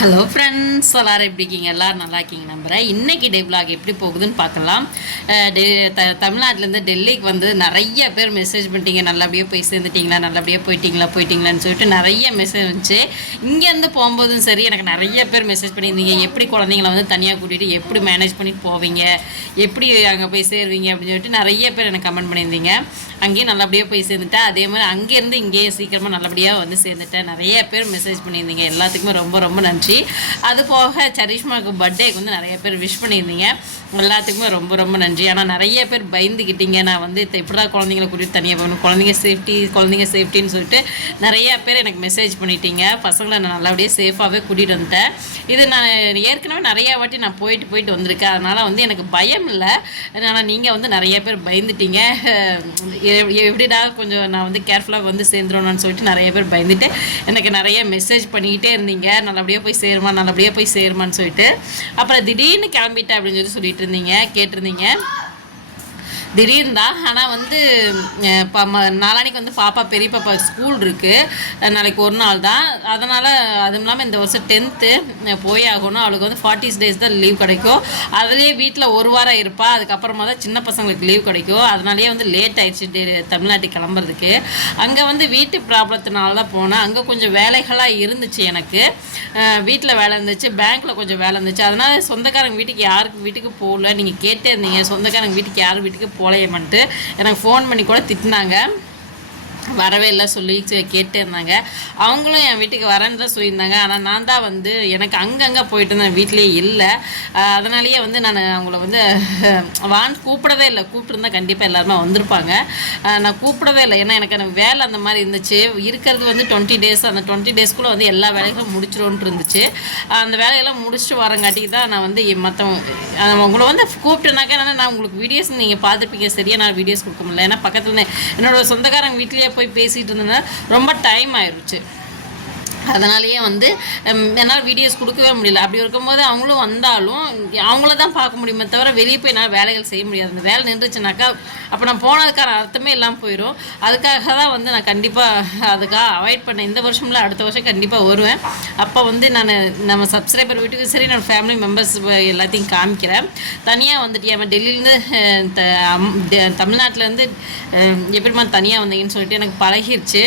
Hello friends எல்லோரும் எப்படி இருக்கீங்க? எல்லோரும் நல்லா இருக்கீங்க நம்புகிறேன் இன்றைக்கி டே விலாக் எப்படி போகுதுன்னு பார்க்கலாம். டெ த தமிழ்நாட்டிலேருந்து டெல்லிக்கு வந்து நிறைய பேர் மெசேஜ் பண்ணிட்டீங்க. நல்லபடியாக போய் சேர்ந்துட்டிங்களா? நல்லபடியாக போயிட்டீங்களா? போயிட்டீங்களான்னு சொல்லிட்டு நிறைய மெசேஜ் வந்துச்சு. இங்கேருந்து போகும்போதும் சரி எனக்கு நிறைய பேர் மெசேஜ் பண்ணியிருந்தீங்க. எப்படி குழந்தைங்கள வந்து தனியாக கூட்டிகிட்டு எப்படி மேனேஜ் பண்ணிட்டு போவீங்க? எப்படி அங்கே போய் சேருவீங்க? அப்படின்னு சொல்லிட்டு நிறைய பேர் எனக்கு கமெண்ட் பண்ணியிருந்தீங்க. அங்கேயும் நல்லபடியாக போய் சேர்ந்துட்டேன். அதே மாதிரி அங்கேருந்து இங்கேயே சீக்கிரமாக நல்லபடியாக வந்து சேர்ந்துட்டேன். நிறைய பேர் மெசேஜ் பண்ணியிருந்தீங்க. எல்லாத்துக்குமே ரொம்ப ரொம்ப நன்றி. அது போக சரிஷ்மாவுக்கு பர்த்டேக்கு வந்து நிறைய பேர் விஷ் பண்ணியிருந்தீங்க. எல்லாத்துக்குமே ரொம்ப ரொம்ப நன்றி. ஆனால் நிறைய பேர் பயந்துக்கிட்டீங்க நான் வந்து இப்போ இப்படி தான் குழந்தைங்கள கூட்டிட்டு தனியாக போகணும். குழந்தைங்க சேஃப்டி குழந்தைங்க சேஃப்டின்னு சொல்லிட்டு நிறைய பேர் எனக்கு மெசேஜ் பண்ணிட்டீங்க. பசங்களை நான் நல்லபடியாக சேஃபாகவே கூட்டிகிட்டு வந்துட்டேன். இது நான் ஏற்கனவே நிறையா வாட்டி நான் போயிட்டு போயிட்டு வந்திருக்கேன். அதனால் வந்து எனக்கு பயம் இல்லை. ஆனால் நீங்கள் வந்து நிறைய பேர் பயந்துட்டீங்க. எ- எப்படிடா கொஞ்சம் நான் வந்து கேர்ஃபுல்லாக வந்து சேர்ந்துடணும்னு சொல்லிட்டு நிறைய பேர் பயந்துட்டு எனக்கு நிறைய மெசேஜ் பண்ணிக்கிட்டே இருந்தீங்க. நல்லபடியாக போய் சேருமா நல்லபடியாக போய் சேருமான்னு சொல்லிட்டு. அப்புறம் திடீர்னு கிளம்பிட்டேன் அப்படின்னு சொல்லி சொல்லிட்டு இருந்தீங்க கேட்டிருந்தீங்க. திடீர்னு தான். ஆனால் வந்து நாளானிக்கு ம- நாளான்னைக்கு வந்து பாப்பா பெரிய பாப்பா ஸ்கூல் இருக்குது நாளைக்கு ஒரு நாள் தான். அதனால் அதுவும் இல்லாமல் இந்த வருஷம் டென்த்து போய் ஆகணும். அவளுக்கு வந்து ஃபார்ட்டிஸ் டேஸ் தான் லீவ் கிடைக்கும். அதுலேயே வீட்டில் ஒரு வாரம் இருப்பாள் அதுக்கப்புறமா தான் சின்ன பசங்களுக்கு லீவ் கிடைக்கும். அதனாலேயே வந்து லேட் ஆயிடுச்சு டே- தமிழ்நாட்டுக்கு கிளம்புறதுக்கு. அங்கே வந்து வீட்டு ப்ராப்ளத்தினால தான் போனேன். அங்கே கொஞ்சம் வேலைகளாக இருந்துச்சு எனக்கு. வீட்டில் வேலை இருந்துச்சு. பேங்க்கில் கொஞ்சம் வேலை இருந்துச்சு. அதனால் சொந்தக்காரங்க வீட்டுக்கு யாருக்கு வீட்டுக்கு போகல. நீங்கள் கேட்டே இருந்தீங்க. சொந்தக்காரங்க வீட்டுக்கு யார் வீட்டுக்கு போலையேமன்ட்டு எனக்கு ஃபோன் பண்ணி கூட திட்டினாங்க. வரவே இல்லை சொல்லி சே- கேட்டே இருந்தாங்க. அவங்களும் என் வீட்டுக்கு வரேன்னு தான் சொல்லியிருந்தாங்க. ஆனால் நான் தான் வந்து எனக்கு அங்கங்கே போயிட்டு இருந்தேன் வீட்டிலேயே இல்லை. அதனாலேயே வந்து நான் அவங்கள வந்து வான் கூப்பிடவே இல்லை. கூப்பிட்டுருந்தா கண்டிப்பாக எல்லாருமே வந்திருப்பாங்க. நான் கூப்பிடவே இல்லை. ஏன்னா எனக்கு எனக்கு வேலை அந்த மாதிரி இருந்துச்சு. இருக்கிறது வந்து டுவெண்ட்டி டேஸ் அந்த டுவெண்ட்டி டேஸ்க்குள்ளே வந்து எல்லா வேலைகளும் முடிச்சிடும்ன்ட்டு இருந்துச்சு. அந்த வேலையெல்லாம் முடிச்சுட்டு வரங்காட்டிக்கு தான் நான் வந்து மற்றவங்க உங்களை வந்து கூப்பிட்டுனாக்கா நான் உங்களுக்கு வீடியோஸ் நீங்கள் பார்த்துருப்பீங்க. சரியாக நான் வீடியோஸ் கொடுக்க முடியல. ஏன்னா பக்கத்தில் என்னோட சொந்தக்காரங்க வீட்லேயே போய் பேசிகிட்டு இருந்தேன்னா ரொம்ப டைம் ஆயிடுச்சு அதனாலேயே வந்து என்னால் வீடியோஸ் கொடுக்கவே முடியல. அப்படி இருக்கும்போது அவங்களும் வந்தாலும் அவங்கள தான் பார்க்க முடியுமே தவிர வெளியே போய் என்னால் வேலைகள் செய்ய முடியாது. அந்த வேலை நின்றுச்சுனாக்கா அப்போ நான் போனதுக்கான அர்த்தமே இல்லாமல் போயிடும் அதுக்காக தான் வந்து நான் கண்டிப்பாக அதுக்காக அவாய்ட் பண்ணேன். இந்த வருஷம்ல அடுத்த வருஷம் கண்டிப்பாக வருவேன். அப்போ வந்து நான் நம்ம சப்ஸ்கிரைபர் வீட்டுக்கு சரி நான் ஃபேமிலி மெம்பர்ஸ் எல்லாத்தையும் காமிக்கிறேன். தனியாக வந்துட்டு ஏன் டெல்லியிலேருந்து தமிழ்நாட்டிலேருந்து எப்படிமா தனியாக வந்தீங்கன்னு சொல்லிட்டு எனக்கு பழகிருச்சு.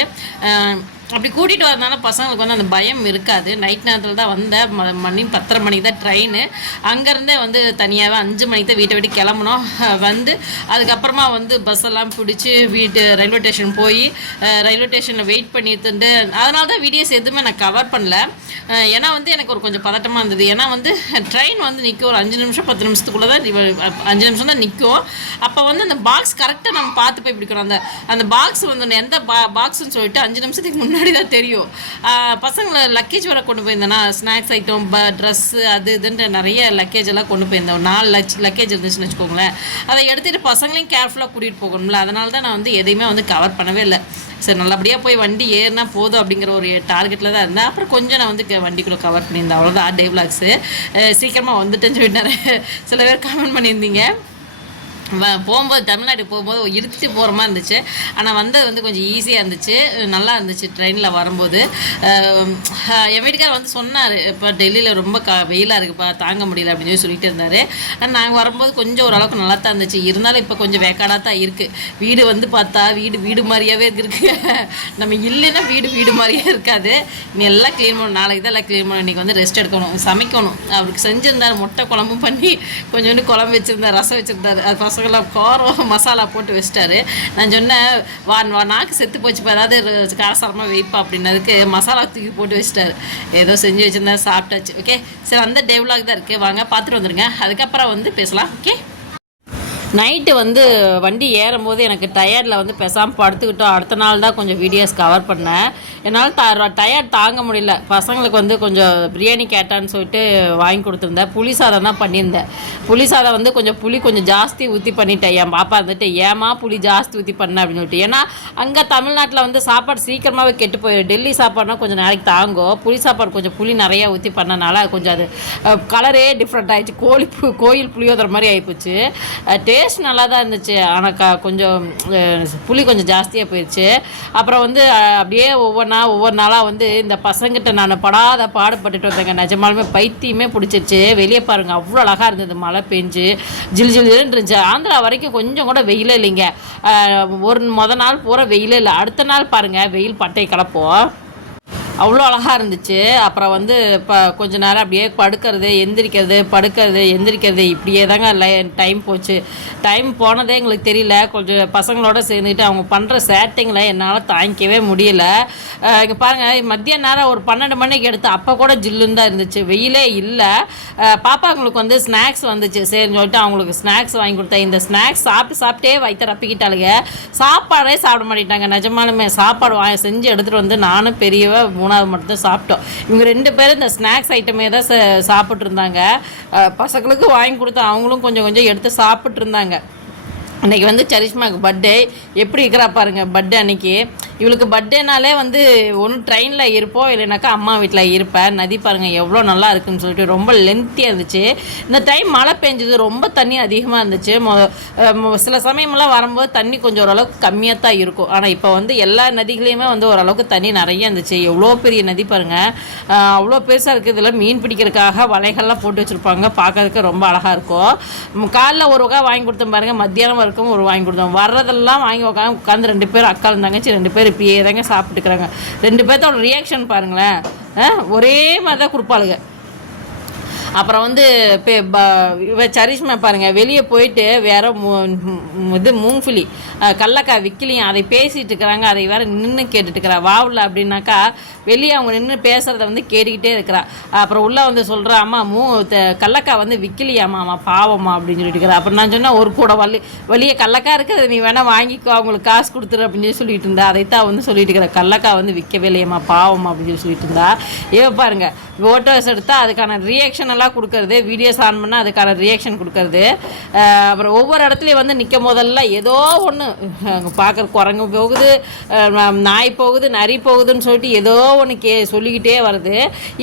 அப்படி கூட்டிகிட்டு வரதுனால பசங்களுக்கு வந்து அந்த பயம் இருக்காது. நைட் நேரத்தில் தான் வந்தேன் ம- மணி பத்தரை மணிக்கு தான் ட்ரெயின் அங்கேருந்தே வந்து தனியாகவே அஞ்சு மணிக்கு தான் வீட்டை விட்டு கிளம்பணும் வந்து அதுக்கப்புறமா வந்து பஸ் எல்லாம் பிடிச்சி வீட்டு ரயில்வே ஸ்டேஷன் போய் ரயில்வே ஸ்டேஷனில் வெயிட் பண்ணிட்டு அதனால தான் வீடியோஸ் எதுவுமே நான் கவர் பண்ணல. ஏன்னா வந்து எனக்கு ஒரு கொஞ்சம் பதட்டமாக இருந்தது. ஏன்னா வந்து ட்ரெயின் வந்து நிற்கும் ஒரு அஞ்சு நிமிஷம் பத்து நிமிஷத்துக்குள்ளே தான் அஞ்சு நிமிஷம் தான் நிற்கும் அப்போ வந்து அந்த பாக்ஸ் கரெக்டாக நம்ம பார்த்து போய் பிடிக்கணும். அந்த அந்த பாக்ஸ் வந்து எந்த பா பாக்ஸ்னு சொல்லிட்டு அஞ்சு நிமிஷத்துக்கு முன்னாடி தான் தெரியும். பசங்களை லக்கேஜ் வர கொண்டு போயிருந்தேன்னா ஸ்நாக்ஸ் ஐட்டம் ப ட்ரெஸ்ஸு அது இதுன்ற நிறைய லக்கேஜ் எல்லாம் கொண்டு போயிருந்தேன். நாலு லட்ச லக்கேஜ் இருந்துச்சுன்னு வச்சுக்கோங்களேன். அதை எடுத்துகிட்டு பசங்களையும் கேர்ஃபுல்லாக கூட்டிகிட்டு போகணும்ல. அதனால தான் நான் வந்து எதையுமே வந்து கவர் பண்ணவே இல்லை. சரி நல்லபடியாக போய் வண்டி ஏறினா போதும் அப்படிங்கிற ஒரு டார்கெட்டில் தான் இருந்தேன். அப்புறம் கொஞ்சம் நான் வந்து வண்டிக்குள்ளே கவர் பண்ணியிருந்தேன். அவ்வளோதான் டே விளாக்ஸு சீக்கிரமாக வந்துட்டேன்னு சொல்லிட்டு சில பேர் கமெண்ட் பண்ணியிருந்தீங்க. போகும்போது தமிழ்நாடு போகும்போது இருத்து போகிற மாதிரி இருந்துச்சு. ஆனால் வந்தது வந்து கொஞ்சம் ஈஸியாக இருந்துச்சு. நல்லா இருந்துச்சு ட்ரெயினில் வரும்போது. என் வீட்டுக்காரர் வந்து சொன்னார் இப்போ டெல்லியில் ரொம்ப க வெயிலாக இருக்குப்பா தாங்க முடியல அப்படின்னு சொல்லி சொல்லிட்டு இருந்தார். ஆனால் நாங்கள் வரும்போது கொஞ்சம் ஓரளவுக்கு நல்லா தான் இருந்துச்சு. இருந்தாலும் இப்போ கொஞ்சம் வேக்காடாக தான் இருக்குது வீடு வந்து பார்த்தா வீடு வீடு மாதிரியாவே இருக்கு. நம்ம இல்லைன்னா வீடு வீடு மாதிரியே இருக்காது. நீ எல்லாம் க்ளீன் பண்ணணும் நாளைக்கு தான் எல்லாம் க்ளீன் பண்ணணும் இன்றைக்கி வந்து ரெஸ்ட் எடுக்கணும் சமைக்கணும். அவருக்கு செஞ்சுருந்தார் முட்டை குழம்பும் பண்ணி கொஞ்சோண்டு குழம்பு வச்சுருந்தார் ரசம் வச்சுருந்தாரு. அது ரசகுல்லா காரம் மசாலா போட்டு வச்சிட்டாரு. நான் சொன்னேன் வா வா நாக்கு செத்து போச்சு ஏதாவது காரசாரமாக வைப்பா அப்படின்னதுக்கு மசாலா தூக்கி போட்டு வச்சிட்டாரு. ஏதோ செஞ்சு வச்சுருந்தேன் சாப்பிட்டாச்சு. ஓகே சரி அந்த டெவலாக் தான் இருக்குது வாங்க பார்த்துட்டு வந்துடுங்க அதுக்கப்புறம் வந்து பேசலாம். ஓகே நைட்டு வந்து வண்டி ஏறும்போது எனக்கு டயர்டில் வந்து பெசாமல் படுத்துக்கிட்டோம் அடுத்த நாள் தான் கொஞ்சம் வீடியோஸ் கவர் பண்ணேன். என்னால் த டயர்ட் தாங்க முடியல. பசங்களுக்கு வந்து கொஞ்சம் பிரியாணி கேட்டான்னு சொல்லிட்டு வாங்கி கொடுத்துருந்தேன். புளி சாதம் தான் பண்ணியிருந்தேன். புளி சாதம் வந்து கொஞ்சம் புளி கொஞ்சம் ஜாஸ்தி ஊற்றி பண்ணிட்டேன். என் பாப்பா வந்துட்டு ஏமா புளி ஜாஸ்தி ஊற்றி பண்ண? அப்படின்னு சொல்லிட்டு. ஏன்னா அங்கே தமிழ்நாட்டில் வந்து சாப்பாடு சீக்கிரமாகவே கெட்டு போயிடும் டெல்லி சாப்பாடுனா கொஞ்சம் நாளைக்கு தாங்கும். புளி சாப்பாடு கொஞ்சம் புளி நிறையா ஊற்றி பண்ணனால கொஞ்சம் அது கலரே டிஃப்ரெண்ட் ஆகிடுச்சு கோழி பு கோயில் புளியோதர மாதிரி ஆகிப்போச்சு டேஸ்ட் டேஸ்ட் நல்லா தான் இருந்துச்சு. ஆனால் க கொஞ்சம் புளி கொஞ்சம் ஜாஸ்தியாக போயிடுச்சு அப்புறம் வந்து அப்படியே ஒவ்வொன்றா ஒவ்வொரு நாளாக வந்து இந்த பசங்கிட்ட நான் படாத பாடுபட்டுட்டு வந்தேங்க. நிஜமாலுமே பைத்தியமே பிடிச்சிருச்சு. வெளியே பாருங்கள் அவ்வளோ அழகாக இருந்தது. மழை பெஞ்சு ஜில் ஜில் இருந்துச்சு. ஆந்திரா வரைக்கும் கொஞ்சம் கூட வெயிலே இல்லைங்க. ஒரு முத நாள் பூரா வெயிலே இல்லை. அடுத்த நாள் பாருங்கள் வெயில் பட்டை கலப்போம். அவ்வளோ அழகாக இருந்துச்சு. அப்புறம் வந்து இப்போ கொஞ்ச நேரம் அப்படியே படுக்கிறது எந்திரிக்கிறது படுக்கிறது எந்திரிக்கிறது இப்படியே தாங்க டைம் போச்சு. டைம் போனதே எங்களுக்கு தெரியல. கொஞ்சம் பசங்களோட சேர்ந்துக்கிட்டு அவங்க பண்ணுற சேட்டிங்கில் என்னால் தாங்கிக்கவே முடியல. இங்கே பாருங்கள் மதிய நேரம் ஒரு பன்னெண்டு மணிக்கு எடுத்து அப்போ கூட ஜில்லுன்னு தான் இருந்துச்சு. வெயிலே இல்லை. பாப்பாங்களுக்கு வந்து ஸ்நாக்ஸ் வந்துச்சு. சரின்னு சொல்லிட்டு அவங்களுக்கு ஸ்நாக்ஸ் வாங்கி கொடுத்தேன். இந்த ஸ்நாக்ஸ் சாப்பிட்டு சாப்பிட்டே வயிற்று ரப்பிக்கிட்டாளுங்க. சாப்பாடே சாப்பிட மாட்டேட்டாங்க நிஜமாலுமே சாப்பாடு வா செஞ்சு எடுத்துகிட்டு வந்து நானும் பெரியவ மூணாவது மட்டும் சாப்பிட்டோம். இவங்க ரெண்டு பேரும் இந்த ஸ்நாக்ஸ் ஐட்டமே தான் சாப்பிட்ருந்தாங்க பசங்களுக்கு வாங்கி கொடுத்து அவங்களும் கொஞ்சம் கொஞ்சம் எடுத்து சாப்பிட்ருந்தாங்க அன்றைக்கி வந்து சரிஷ்மாவுக்கு பர்த்டே எப்படி இருக்கிறா பாருங்க பர்த்டே அன்னைக்கு. இவளுக்கு பர்த்டேனாலே வந்து ஒன்று ட்ரெயினில் இருப்போம் இல்லைனாக்கா அம்மா வீட்டில் இருப்பேன் நதி பாருங்கள் எவ்வளோ நல்லா இருக்குன்னு சொல்லிட்டு ரொம்ப லென்த்தியாக இருந்துச்சு. இந்த டைம் மழை பெஞ்சது ரொம்ப தண்ணி அதிகமாக இருந்துச்சு. மொ சில சமயமெல்லாம் வரும்போது தண்ணி கொஞ்சம் ஓரளவுக்கு கம்மியாக தான் இருக்கும். ஆனால் இப்போ வந்து எல்லா நதிகளையுமே வந்து ஓரளவுக்கு தண்ணி நிறைய இருந்துச்சு. எவ்வளோ பெரிய நதி பாருங்கள் அவ்வளோ பெருசாக இருக்குது. இதில் மீன் பிடிக்கிறதுக்காக வலைகள்லாம் போட்டு வச்சுருப்பாங்க. பார்க்கறதுக்கு ரொம்ப அழகாக இருக்கும். காலைல ஒரு வகை வாங்கி கொடுத்தோம் பாருங்க. மத்தியானம் எல்லாருக்கும் ஒரு வாங்கி கொடுத்தோம். வர்றதெல்லாம் வாங்கி உட்காந்து உட்காந்து ரெண்டு பேர் அக்கா தங்கச்சி ரெண்டு பேர் இப்படியே தாங்க சாப்பிட்டுக்கிறாங்க. ரெண்டு பேர்த்தோட ரியாக்ஷன் பாருங்களேன். ஆ, ஒரே மாதிரி தான் கொடுப்பாளுங்க. அப்புறம் வந்து இப்போ இவ சரிஷ்மா பாருங்கள் வெளியே போயிட்டு வேற மு- இது மூங்ஃபிலி அஹ், விற்கலையும் அதை பேசிகிட்டு இருக்கிறாங்க அதை வேற நின்று கேட்டுட்டு இருக்கிறா. வாவில் அப்படின்னாக்கா வெளியே அவங்க நின்று பேசுகிறத வந்து கேட்டுக்கிட்டே இருக்கிறா. அப்புறம் உள்ளே வந்து சொல்கிறா அம்மா மூ த- வந்து விற்கலையாம்மா அம்மா பாவம்மா அப்படின்னு சொல்லிட்டு இருக்கிறா. அப்புறம் நான் சொன்னால் ஒரு கூட வலி வெளியே கடலக்காய் இருக்குது நீ வேணால் வாங்கிக்கோ அவங்களுக்கு காசு கொடுத்துரு அப்படின்னு சொல்லி சொல்லிட்டு இருந்தா. அதைத்தான் வந்து சொல்லிட்டு இருக்கிற. கடலக்காய் வந்து விற்கவே இல்லையம்மா பாவம்மா அப்படின்னு சொல்லி சொல்லிட்டு இருந்தா. ஏ பாருங்க ஃபோட்டோஸ் எடுத்தால் அதுக்கான ரியாக்ஷன் எல்லாம் கொடுக்கறது வீடியோஸ் ஆன் பண்ணால் அதுக்கான ரியாக்ஷன் கொடுக்கறது. அப்புறம் ஒவ்வொரு இடத்துலையும் வந்து நிற்கும் போதெல்லாம் ஏதோ ஒன்று பார்க்குற குரங்கு போகுது நாய் போகுது நரி போகுதுன்னு சொல்லிட்டு ஏதோ ஒன்று கே சொல்லிக்கிட்டே வருது.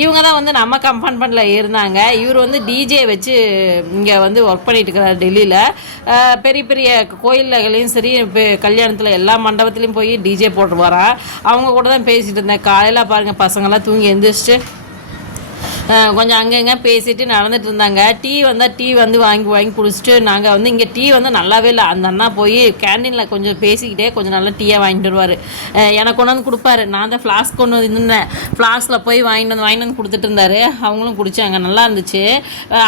இவங்க தான் வந்து நம்ம கம்பார்ட்மெண்ட்டில் இருந்தாங்க. இவர் வந்து டிஜே வச்சு இங்கே வந்து ஒர்க் பண்ணிட்டு இருக்கிறார் டெல்லியில். பெரிய பெரிய கோயில்களையும் சரி இப்போ கல்யாணத்தில் எல்லா மண்டபத்துலேயும் போய் டிஜே போட்டு வரான். அவங்க கூட தான் பேசிகிட்டு இருந்தேன். காலையில் பாருங்கள் பசங்கள்லாம் தூங்கி எழுந்திரிச்சிட்டு கொஞ்சம் அங்கங்கே பேசிட்டு நடந்துட்டு இருந்தாங்க டீ வந்தால் டீ வந்து வாங்கி வாங்கி குடிச்சிட்டு நாங்கள் வந்து இங்கே டீ வந்து நல்லாவே இல்லை. அந்த அண்ணா போய் கேண்டீனில் கொஞ்சம் பேசிக்கிட்டே கொஞ்சம் நல்லா டீயாக வாங்கிட்டு வருவார். எனக்கு கொண்டு வந்து கொடுப்பாரு. நான் தான் ஃப்ளாஸ்க் கொண்டு வந்து இருந்தேன். ஃப்ளாஸ்கில் போய் வாங்கிட்டு வந்து வாங்கிட்டு வந்து கொடுத்துட்டு இருந்தாரு அவங்களும் குடித்தாங்க நல்லா இருந்துச்சு.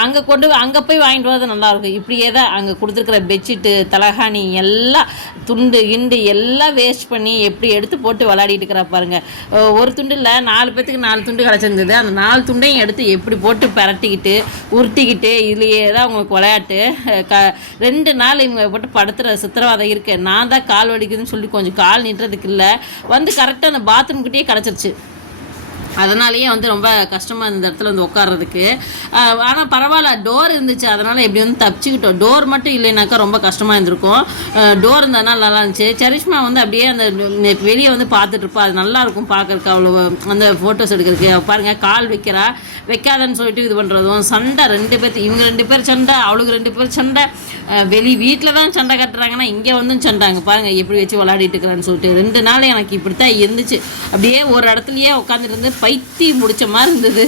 அங்கே கொண்டு அங்கே போய் வாங்கிட்டு வரது நல்லாயிருக்கும் இப்படியே தான் அங்கே கொடுத்துருக்குற பெட்ஷீட்டு தலகாணி எல்லாம் துண்டு கிண்டு எல்லாம் வேஸ்ட் பண்ணி எப்படி எடுத்து போட்டு விளையாடிட்டு இருக்கிற பாருங்க. ஒரு துண்டு இல்லை நாலு பேத்துக்கு நாலு துண்டு கிடச்சிருந்தது. அந்த நாலு துண்டையும் எடுத்து எப்படி போட்டு பிரட்டிக்கிட்டு உருட்டிக்கிட்டு இதுலேயே தான் அவங்களுக்கு விளையாட்டு. க ரெண்டு நாள் இவங்க போட்டு படுத்துகிற சித்திரவாதம் இருக்கு. நான் தான் கால் வலிக்குதுன்னு சொல்லி கொஞ்சம் கால் நீட்டுறதுக்கு இல்லை. வந்து கரெக்டாக அந்த பாத்ரூம்கிட்டயே கிடச்சிருச்சு அதனாலேயே வந்து ரொம்ப கஷ்டமாக இந்த இடத்துல வந்து உட்கார்றதுக்கு. ஆனால் பரவாயில்ல டோர் இருந்துச்சு. அதனால் எப்படி வந்து தப்பிச்சுக்கிட்டோம். டோர் மட்டும் இல்லைனாக்கா ரொம்ப கஷ்டமாக இருந்திருக்கும். டோர் இருந்ததுனால நல்லா இருந்துச்சு. சரிஷ்மா வந்து அப்படியே அந்த வெளியே வந்து பார்த்துட்ருப்பா அது நல்லாயிருக்கும் பார்க்குறக்கு அவ்வளோ அந்த ஃபோட்டோஸ் எடுக்கிறதுக்கு. பாருங்கள் கால் வைக்கிறா. வைக்காதன்னு சொல்லிட்டு இது பண்ணுறதும் சண்டை. ரெண்டு பேர்த்து இவங்க ரெண்டு பேர் சண்டை அவளுக்கு ரெண்டு பேர் சண்டை. வெளி வீட்டில் தான் சண்டை கட்டுறாங்கன்னா இங்கே வந்து சண்டைங்க. பாருங்கள் எப்படி வச்சு விளையாடிட்டு இருக்கிறேன்னு சொல்லிட்டு. ரெண்டு நாள் எனக்கு இப்படி தான் இருந்துச்சு. அப்படியே ஒரு இடத்துலையே உட்காந்துட்டு இருந்து பைத்தி முடிச்ச மாதிரி இருந்தது.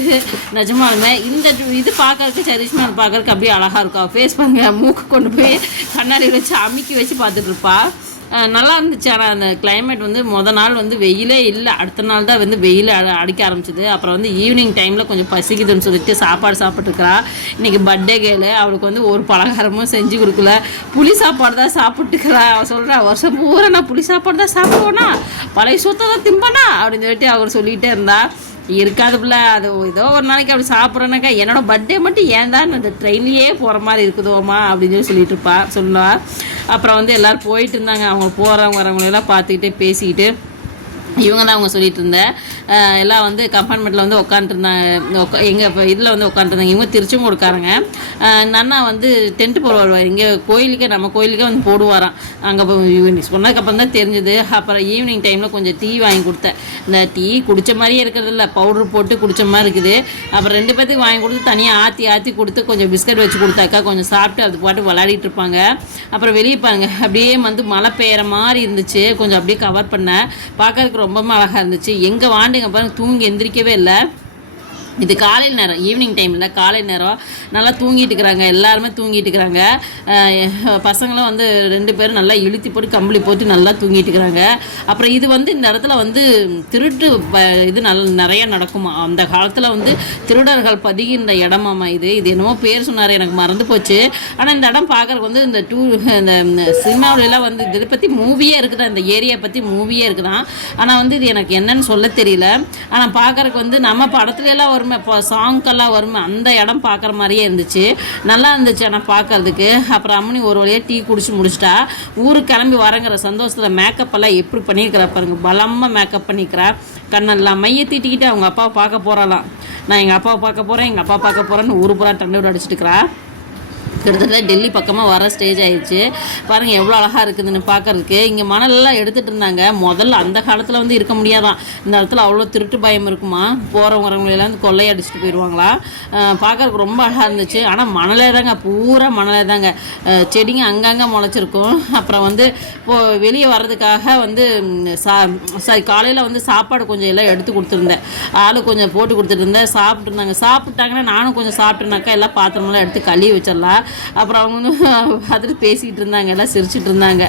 நிஜமாலுமே இந்த இது பார்க்கறதுக்கு சரிஷ்மா பார்க்கறதுக்கு அப்படியே அழகா இருக்கும் ஃபேஸ் பாருங்க மூக்கு கொண்டு போய் கண்ணாடி வச்சு அமுக்கி வச்சு பார்த்துட்டு இருப்பா. நல்லா இருந்துச்சு. ஆனால் அந்த கிளைமேட் வந்து மொதல் நாள் வந்து வெயிலே இல்லை. அடுத்த நாள் தான் வந்து வெயில் அடிக்க ஆரம்பிச்சது. அப்புறம் வந்து ஈவினிங் டைமில் கொஞ்சம் பசிக்குதுன்னு சொல்லிட்டு சாப்பாடு சாப்பிட்ருக்குறா இன்றைக்கி பர்த்டே கேளு. அவளுக்கு வந்து ஒரு பலகாரமும் செஞ்சு கொடுக்கல. புளி சாப்பாடு தான் சாப்பிட்டுக்கிறா. அவள் சொல்கிறா வருஷம் பூரா நான் புளி சாப்பாடு தான் சாப்பிடுவேனா? பழைய சுத்தம் தான் திம்பனா? அப்படின்னு சொல்லிட்டு அவர் சொல்லிகிட்டே இருந்தா. இருக்காது பிள்ளை. அது ஏதோ ஒரு நாளைக்கு அப்படி சாப்பிட்றேனாக்கா என்னோடய பர்த்டே மட்டும் ஏன் தான் அந்த ட்ரெயின்லேயே போகிற மாதிரி இருக்குதோமா அப்படின்னு சொல்லி சொல்லிட்டு இருப்பா. சொல்லுவா அப்புறம் வந்து எல்லோரும் போயிட்டு இருந்தாங்க. அவங்க போகிறவங்க வரவங்களெல்லாம் பார்த்துக்கிட்டே பேசிக்கிட்டு இவங்க தான் அவங்க சொல்லிட்டு இருந்தேன் எல்லாம் வந்து கம்பார்ட்மெண்ட்டில் வந்து உட்காந்துருந்தாங்க எங்கள் இப்போ இதில் வந்து உட்காந்துருந்தாங்க இவங்க திருச்செங்கோடுக்காரங்க அஹ் அண்ணா வந்து டென்ட்டு போடுவார். இங்கே கோயிலுக்கே நம்ம கோயிலுக்கே வந்து போடுவாராம். அங்கே சொன்னதுக்கப்புறம் தான் தெரிஞ்சுது. அப்புறம் ஈவினிங் டைமில் கொஞ்சம் டீ வாங்கி கொடுத்தேன். இந்த டீ குடித்த மாதிரியே இருக்கிறதில்ல. பவுடர் போட்டு குடித்த மாதிரி இருக்குது. அப்புறம் ரெண்டு பேர்த்துக்கு வாங்கி கொடுத்து தனியாக ஆற்றி ஆற்றி கொடுத்து கொஞ்சம் பிஸ்கட் வச்சு கொடுத்தாக்கா கொஞ்சம் சாப்பிட்டு அது பாட்டு விளையாடிட்டு இருப்பாங்க. அப்புறம் வெளியே பாருங்கள் அப்படியே வந்து மழை பெய்கிற மாதிரி இருந்துச்சு. கொஞ்சம் அப்படியே கவர் பண்ணேன். பார்க்கறதுக்கு ரொம்ப அழகாக இருந்துச்சு. எங்கே வாண்டுங்க பாருங்கள் தூங்கி எந்திரிக்கவே இல்லை. இது காலையில் நேரம் ஈவினிங் டைமில் காலை நேரம். நல்லா தூங்கிட்டு இருக்கிறாங்க எல்லாருமே தூங்கிட்டு இருக்கிறாங்க. பசங்களும் வந்து ரெண்டு பேரும் நல்லா இழுத்தி போட்டு கம்பளி போட்டு நல்லா தூங்கிட்டு இருக்கிறாங்க. அப்புறம் இது வந்து இந்த இடத்துல வந்து திருட்டு ப- இது நல் நிறைய நடக்குமா? அந்த காலத்தில் வந்து திருடர்கள் பதுகின்ற இடமாமா இது? இது என்னமோ பேர் சொன்னார் எனக்கு மறந்து போச்சு. ஆனால் இந்த இடம் பார்க்கறதுக்கு வந்து இந்த டூ இந்த சினிமாவிலலாம் வந்து இதை பற்றி மூவியே இருக்குதா? இந்த ஏரியா பற்றி மூவியே இருக்குதான் ஆனால் வந்து இது எனக்கு என்னன்னு சொல்ல தெரியல. ஆனால் பார்க்கறதுக்கு வந்து நம்ம படத்துலலாம் ஒரு வருமே இப்போ சாங்க்கெல்லாம் வருமே அந்த இடம் பார்க்குற மாதிரியே இருந்துச்சு. நல்லா இருந்துச்சு ஆனால் பார்க்கறதுக்கு. அப்புறம் அம்மனி ஒரு வழியாக டீ குடிச்சு முடிச்சிட்டா. ஊருக்கு கிளம்பி வரங்கிற சந்தோஷத்தில் மேக்கப் எல்லாம் எப்படி பண்ணியிருக்கிறா பாருங்க. பலமாக மேக்கப் பண்ணிக்கிறா கண்ணெல்லாம் மைய தீட்டிக்கிட்டு அவங்க அப்பாவை பார்க்க போகிறாளாம் நான் எங்கள் அப்பாவை பார்க்க போகிறேன் எங்கள் அப்பா பார்க்க போகிறேன்னு ஊரு பூரா தண்டோடு அடிச்சிட்டு இருக்கிறா. கிட்டத்தட்ட டெல்லி பக்கமாக வர ஸ்டேஜ் ஆயிடுச்சு. பாருங்கள் எவ்வளோ அழகாக இருக்குதுன்னு பார்க்கறதுக்கு. இங்கே மணலெல்லாம் எடுத்துகிட்டு இருந்தாங்க. முதல்ல அந்த காலத்தில் வந்து இருக்க முடியாதான். இந்த இடத்துல அவ்வளோ திருட்டு பயம் இருக்குமா? போகிறவங்கிறவங்களெல்லாம் வந்து கொள்ளையடிச்சிட்டு போயிடுவாங்களா பார்க்கறதுக்கு ரொம்ப அழகாக இருந்துச்சு. ஆனால் மணலே தாங்க பூரா மணலே தாங்க. செடிங்க அங்கங்கே முளைச்சிருக்கும். அப்புறம் வந்து இப்போது வெளியே வர்றதுக்காக வந்து சா சாரி காலையில் வந்து சாப்பாடு கொஞ்சம் எல்லாம் எடுத்து கொடுத்துருந்தேன். ஆள் கொஞ்சம் போட்டு கொடுத்துட்டு இருந்தேன். சாப்பிட்டுருந்தாங்க சாப்பிட்டாங்கன்னா நானும் கொஞ்சம் சாப்பிட்டேனாக்கா எல்லாம் பாத்திரமெல்லாம் எடுத்து கழுவி வச்சிடலாம். அப்புறம் அவங்க பார்த்துட்டு பேசிகிட்டு இருந்தாங்க எல்லாம் சிரிச்சிட்டு இருந்தாங்க.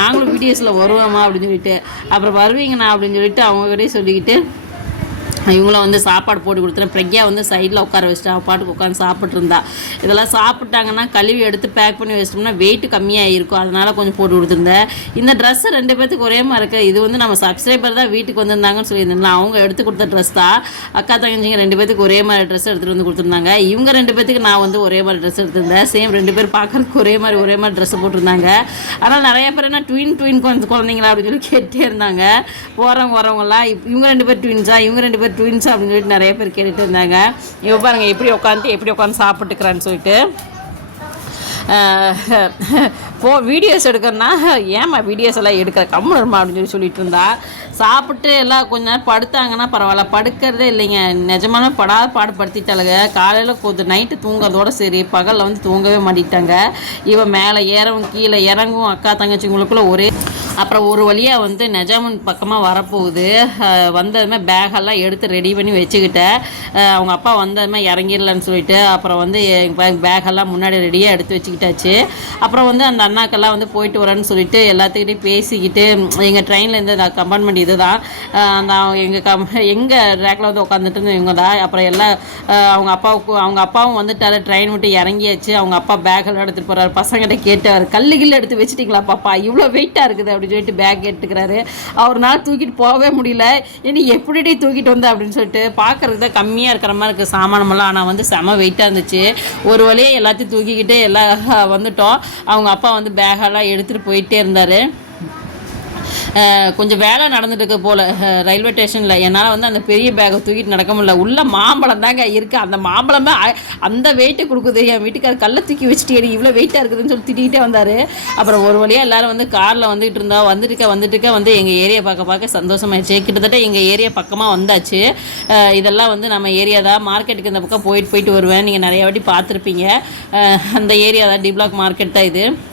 நாங்களும் வீடியோஸில் வருவோமா அப்படின்னு சொல்லிட்டு. அப்புறம் வருவீங்கண்ணா அப்படின்னு சொல்லிட்டு அவங்க கிட்டே சொல்லிக்கிட்டு இவங்களும் வந்து சாப்பாடு போட்டு கொடுத்துட்டேன் பிரக்யா வந்து சைடில் உட்கார வச்சுட்டா பாட்டுக்கு உட்காந்து சாப்பிட்ருந்தா இதெல்லாம் சாப்பிட்டாங்கன்னா கழுவி எடுத்து பேக் பண்ணி வச்சிட்டோம்னா வெயிட் கம்மியாக இருக்கும் அதனால் கொஞ்சம் போட்டு கொடுத்துருந்தேன் இந்த ட்ரெஸ்ஸு ரெண்டு பேர்த்துக்கு ஒரே மாதிரி இருக்குது இது வந்து நம்ம சப்ஸ்கிரைபர் தான் வீட்டுக்கு வந்திருந்தாங்கன்னு சொல்லியிருந்தேன் அவங்க எடுத்து கொடுத்த ட்ரெஸ் தான். அக்கா தங்கச்சிங்க ரெண்டு பேத்துக்கு ஒரே மாதிரி ட்ரெஸ் எடுத்துகிட்டு வந்து கொடுத்துருந்தாங்க. இவங்க ரெண்டு பேத்துக்கு நான் வந்து ஒரே மாதிரி ட்ரெஸ் எடுத்திருந்தேன். சேம் ரெண்டு பேர் பார்க்கறதுக்கு ஒரே மாதிரி ஒரே மாதிரி ட்ரெஸ் போட்டிருந்தாங்க. ஆனால் நிறைய பேர் என்ன ட்வின் ட்வின் குழந்தைங்களா அப்படின்னு சொல்லி கேட்டே இருந்தாங்க. போகிறவங்க வரவங்கலாம் இவங்க ரெண்டு பேர் ட்வின்ஸா இவங்க ரெண்டு பேர் ட்வின்ஸ் அப்படின்னு சொல்லிட்டு நிறைய பேர் கேட்டுட்டு இருந்தாங்க. இவ பாருங்க எப்படி உட்காந்து எப்படி உட்காந்து சாப்பிட்டுக்கிறான்னு சொல்லிட்டு. போ வீடியோஸ் எடுக்கிறனா ஏமா வீடியோஸ் எல்லாம் எடுக்கிற? கம்முனர்மா அப்படின்னு சொல்லி சொல்லிட்டு இருந்தா. சாப்பிட்டு எல்லாம் கொஞ்ச நேரம் படுத்தாங்கன்னா பரவாயில்ல. படுக்கிறதே இல்லைங்க. நிஜமான படாத பாடுபடுத்திட்டாளுங்க காலையில் கொஞ்சம் நைட்டு தூங்குறதோட சரி பகலில் வந்து தூங்கவே மாட்டிட்டாங்க. இவன் மேலே ஏறவும் கீழே இறங்கும் அக்கா தங்கச்சிங்களுக்குள்ள ஒரே அப்புறம் ஒரு வழியாக வந்து நெஜாமன் பக்கமாக வரப்போகுது. வந்ததுமே பேகெல்லாம் எடுத்து ரெடி பண்ணி வச்சுக்கிட்டேன். அவங்க அப்பா வந்ததுமே இறங்கிடலன்னு சொல்லிட்டு அப்புறம் வந்து பேகெல்லாம் முன்னாடி ரெடியாக எடுத்து வச்சுக்கிட்டாச்சு. அப்புறம் வந்து அந்த அண்ணாக்கெல்லாம் வந்து போயிட்டு வரேன்னு சொல்லிட்டு எல்லாத்துக்கிட்டையும் பேசிக்கிட்டு எங்கள் ட்ரெயினில் இருந்து கம்பார்ட்மெண்ட் இது தான் நான் எங்கள் கம் எங்கள் ரேக்கில் வந்து உட்காந்துட்டு இருந்தது இவங்க தான் அப்புறம் எல்லாம் அவங்க அப்பாவுக்கு அவங்க அப்பாவும் வந்துட்டார். ட்ரெயின் விட்டு இறங்கியாச்சு. அவங்க அப்பா பேக்கெல்லாம் எடுத்துகிட்டு போகிறாரு பசங்கிட்ட கேட்டார். கல்லு கில்லு எடுத்து வச்சுட்டிங்களா பாப்பா இவ்வளோ வெயிட்டாக இருக்குது அப்படின்னு சொல்லிட்டு பேக் எடுத்துக்கிறாரு. அவர்னால தூக்கிட்டு போகவே முடியல. இனி எப்படி தூக்கிட்டு வந்த அப்படின்னு சொல்லிட்டு பார்க்கறது தான் கம்மியாக இருக்கிற மாதிரி இருக்குது சாமானமெல்லாம். ஆனால் வந்து செம வெயிட்டாக இருந்துச்சு. ஒரு வழியாக எல்லாத்தையும் தூக்கிக்கிட்டு எல்லாம் வந்துட்டோம். அவங்க அப்பா வந்து பேகெல்லாம் எடுத்துகிட்டு போயிட்டே இருந்தார். கொஞ்சம் வேலை நடந்துட்டு இருக்கு போல் ரயில்வே ஸ்டேஷனில். என்னால் வந்து அந்த பெரிய பேக்கை தூக்கிட்டு நடக்க முடியல. உள்ள மாம்பழம் தாங்க இருக்குது அந்த மாம்பழமே அ- அந்த வெயிட்டை கொடுக்குது. என் வீட்டுக்கார் கல்லை தூக்கி வச்சுட்டு இவ்வளோ வெயிட்டாக இருக்குதுன்னு சொல்லி திட்டிகிட்டே வந்தார். அப்புறம் ஒரு வழியாக எல்லாரும் வந்து காரில் வந்துகிட்டு இருந்தா வந்துட்டுக்க வந்துட்டுக்க வந்து எங்கள் ஏரியா பார்க்க பார்க்க சந்தோஷமாயிடுச்சு. கிட்டத்தட்ட எங்கள் ஏரியா பக்கமாக வந்தாச்சு. இதெல்லாம் வந்து நம்ம ஏரியா தான். மார்க்கெட்டுக்கு இந்த பக்கம் போயிட்டு போயிட்டு வருவேன். நீங்கள் நிறைய வாட்டி பார்த்துருப்பீங்க. அந்த ஏரியா தான். டி பிளாக் மார்க்கெட் தான் இது.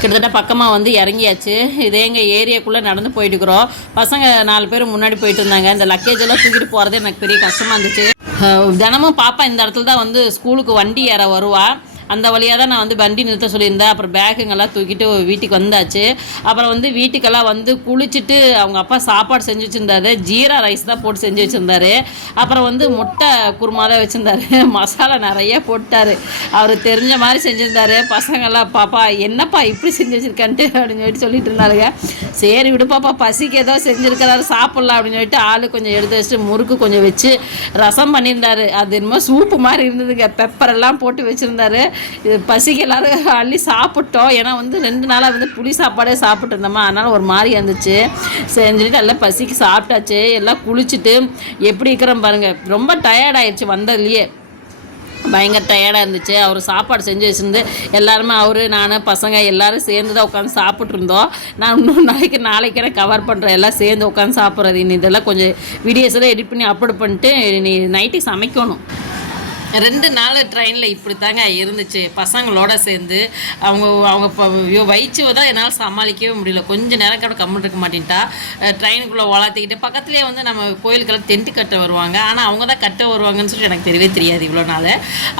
கிட்டத்தட்ட பக்கமாக வந்து இறங்கியாச்சு. இதே எங்கள் ஏரியாக்குள்ளே நடந்து போயிட்டு இருக்கிறோம் பசங்க நாலு பேர் முன்னாடி போயிட்டு இருந்தாங்க. இந்த லக்கேஜ் எல்லாம் தூக்கிட்டு போகிறதே எனக்கு பெரிய கஷ்டமாக இருந்துச்சு. தினமும் பாப்பா இந்த இடத்துல தான் வந்து ஸ்கூலுக்கு வண்டி ஏற வருவாள் அந்த வழியாக தான் நான் வந்து வண்டி நிறுத்த சொல்லியிருந்தேன். அப்புறம் பேக்குங்கெல்லாம் தூக்கிட்டு வீட்டுக்கு வந்தாச்சு. அப்புறம் வந்து வீட்டுக்கெல்லாம் வந்து குளிச்சுட்டு அவங்க அப்பா சாப்பாடு செஞ்சு வச்சுருந்தாரு. ஜீரா ரைஸ் தான் போட்டு செஞ்சு வச்சுருந்தாரு. அப்புறம் வந்து முட்டை குருமா தான் வச்சுருந்தாரு. மசாலா நிறைய போட்டார். அவர் தெரிஞ்ச மாதிரி செஞ்சுருந்தாரு. பசங்கள்லாம் பாப்பா என்னப்பா இப்படி செஞ்சு வச்சிருக்கான்ட்டு? அப்படின்னு சொல்லிட்டு சொல்லிட்டு இருந்தாருங்க சரி விடுப்பாப்பா பசிக்கு ஏதோ செஞ்சுருக்கிறாரு சாப்பிட்லாம். அப்படின்னு சொல்லிட்டு ஆளு கொஞ்சம் எடுத்து வச்சுட்டு முறுக்கு கொஞ்சம் வச்சு ரசம் பண்ணியிருந்தாரு. அது என்னமோ சூப்பு மாதிரி இருந்ததுங்க. பெப்பரெல்லாம் போட்டு வச்சுருந்தாரு. பசிக்கு எல்லோரும் அள்ளி சாப்பிட்டோம். ஏன்னா வந்து ரெண்டு நாளாக வந்து புளி சாப்பாடே சாப்பிட்டு இருந்தோமா. அதனால் ஒரு மாதிரி இருந்துச்சு. செஞ்சுட்டு எல்லாம் பசிக்கு சாப்பிட்டாச்சு. எல்லாம் குளிச்சுட்டு எப்படி இருக்கிறோம் பாருங்கள் ரொம்ப டயர்ட் ஆயிடுச்சு வந்ததுலேயே. பயங்கர டயர்டாக இருந்துச்சு. அவர் சாப்பாடு செஞ்சு வச்சுருந்து எல்லாருமே அவர் நான் பசங்க எல்லாரும் சேர்ந்து தான் உட்காந்து சாப்பிட்ருந்தோம் நான் இன்னொரு நாளைக்கு நாளைக்கு கவர் பண்ணுறேன் எல்லாம் சேர்ந்து உட்காந்து சாப்பிட்றது. இனி இதெல்லாம் கொஞ்சம் வீடியோஸ் எல்லாம் எடிட் பண்ணி அப்லோட் பண்ணிட்டு நீ நைட்டு சமைக்கணும். ரெண்டு நாள் ட்ரெயினில் இப்படி தாங்க இருந்துச்சு. பசங்களோட சேர்ந்து அவங்க அவங்க இப்போ வயிற்றுவை தான் என்னால் சமாளிக்கவே முடியல. கொஞ்சம் நேரம் கூட கம்மல் இருக்க மாட்டேன்ட்டா. ட்ரெயினுக்குள்ளே வளர்த்திக்கிட்டு பக்கத்துலேயே வந்து நம்ம கோயிலுக்கெல்லாம் டென்ட்டு கட்ட வருவாங்க. ஆனால் அவங்க தான் கட்ட வருவாங்கன்னு சொல்லிட்டு எனக்கு தெரியவே தெரியாது இவ்வளோ நாள்.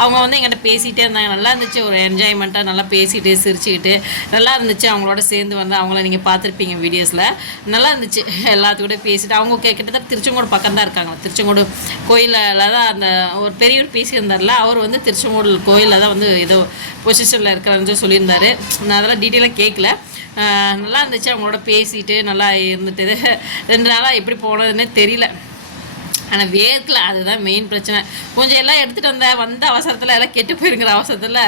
அவங்க வந்து எங்கிட்ட பேசிகிட்டே இருந்தாங்க. நல்லா இருந்துச்சு. ஒரு என்ஜாய்மெண்ட்டாக நல்லா பேசிட்டு சிரிச்சுக்கிட்டு நல்லா இருந்துச்சு. அவங்களோட சேர்ந்து வந்து அவங்கள நீங்கள் பார்த்துருப்பீங்க வீடியோஸில் நல்லா இருந்துச்சு. எல்லாத்துக்கூட பேசிட்டு அவங்க கிட்டத்தட்ட திருச்செங்கோடு பக்கம் தான் இருக்காங்க. திருச்செங்கோடு கோயிலில் தான் அந்த ஒரு பெரியவர் இருந்தார்ல அவர் வந்து திருச்செங்கோடு கோயிலில் தான் வந்து ஏதோ பொசிஷனில் இருக்கிறாருன்னு சொல்லியிருந்தாரு. நான் அதெல்லாம் டீட்டெயிலாக கேட்கல நல்லா இருந்துச்சு அவங்களோட பேசிட்டு நல்லா இருந்துட்டு. ரெண்டு நாளாக எப்படி போனதுன்னே தெரியல. ஆனால் வேர்க்கல அதுதான் மெயின் பிரச்சனை. கொஞ்சம் எல்லாம் எடுத்துகிட்டு வந்தேன் வந்த அவசரத்தில் எல்லாம் கெட்டு போயிருங்கிற அவசரத்தில்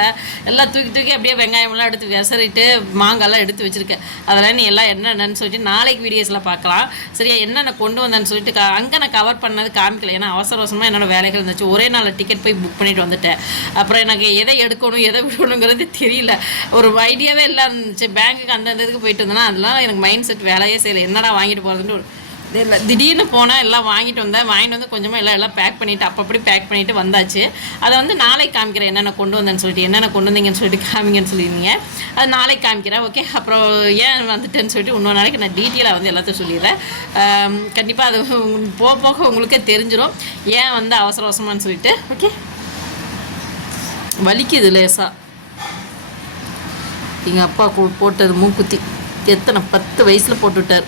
எல்லாம் தூக்கி தூக்கி அப்படியே வெங்காயமெல்லாம் எடுத்து விசறிட்டு மாங்காய்லாம் எடுத்து வச்சுருக்கேன் அதெல்லாம் நீ எல்லாம் என்னென்னு சொல்லிட்டு நாளைக்கு வீடியோஸில் பார்க்கலாம். சரியா என்னென்ன கொண்டு வந்தேன்னு சொல்லிட்டு க அங்கே நான் கவர் பண்ணது காமிக்கல. ஏன்னா அவசர அவசரமாக என்னோடய வேலைகள் இருந்துச்சு. ஒரே நாளில் டிக்கெட் போய் புக் பண்ணிட்டு வந்துட்டேன். அப்புறம் எனக்கு எதை எடுக்கணும் எதை விடணுங்கிறது தெரியல. ஒரு ஐடியாவே இல்லை. இருந்துச்சு பேங்க்குக்கு அந்த இதுக்கு போயிட்டு இருந்தேன்னா அதெல்லாம் எனக்கு மைண்ட் செட் வேலையே செய்யலை. என்னடா வாங்கிட்டு போகிறதுன்னு ஒரு தெரியல திடீர்னு போனால் எல்லாம் வாங்கிட்டு வந்தேன். வாங்கிட்டு வந்து கொஞ்சமாக எல்லாம் எல்லாம் பேக் பண்ணிவிட்டு அப்பப்படி பேக் பண்ணிவிட்டு வந்தாச்சு. அதை வந்து நாளைக்கு காமிக்கிறேன். என்னென்ன கொண்டு வந்தேன்னு சொல்லிட்டு என்னென்ன கொண்டு வந்தீங்கன்னு சொல்லிட்டு காமிங்கன்னு சொல்லியிருந்தீங்க அது நாளைக்கு காமிக்கிறேன். ஓகே அப்புறம் ஏன் வந்துட்டேன்னு சொல்லிட்டு இன்னொரு நாளைக்கு நான் டீட்டெயிலாக வந்து எல்லாத்தையும் சொல்லிடுறேன். கண்டிப்பாக அது போக போக உங்களுக்கே தெரிஞ்சிடும் ஏன் வந்து அவசர அவசரமான்னு சொல்லிட்டு. ஓகே வலிக்குது லேசாக எங்கள் அப்பா போட்டது மூக்குத்தி. எத்தனை பத்து வயசில் போட்டுவிட்டார்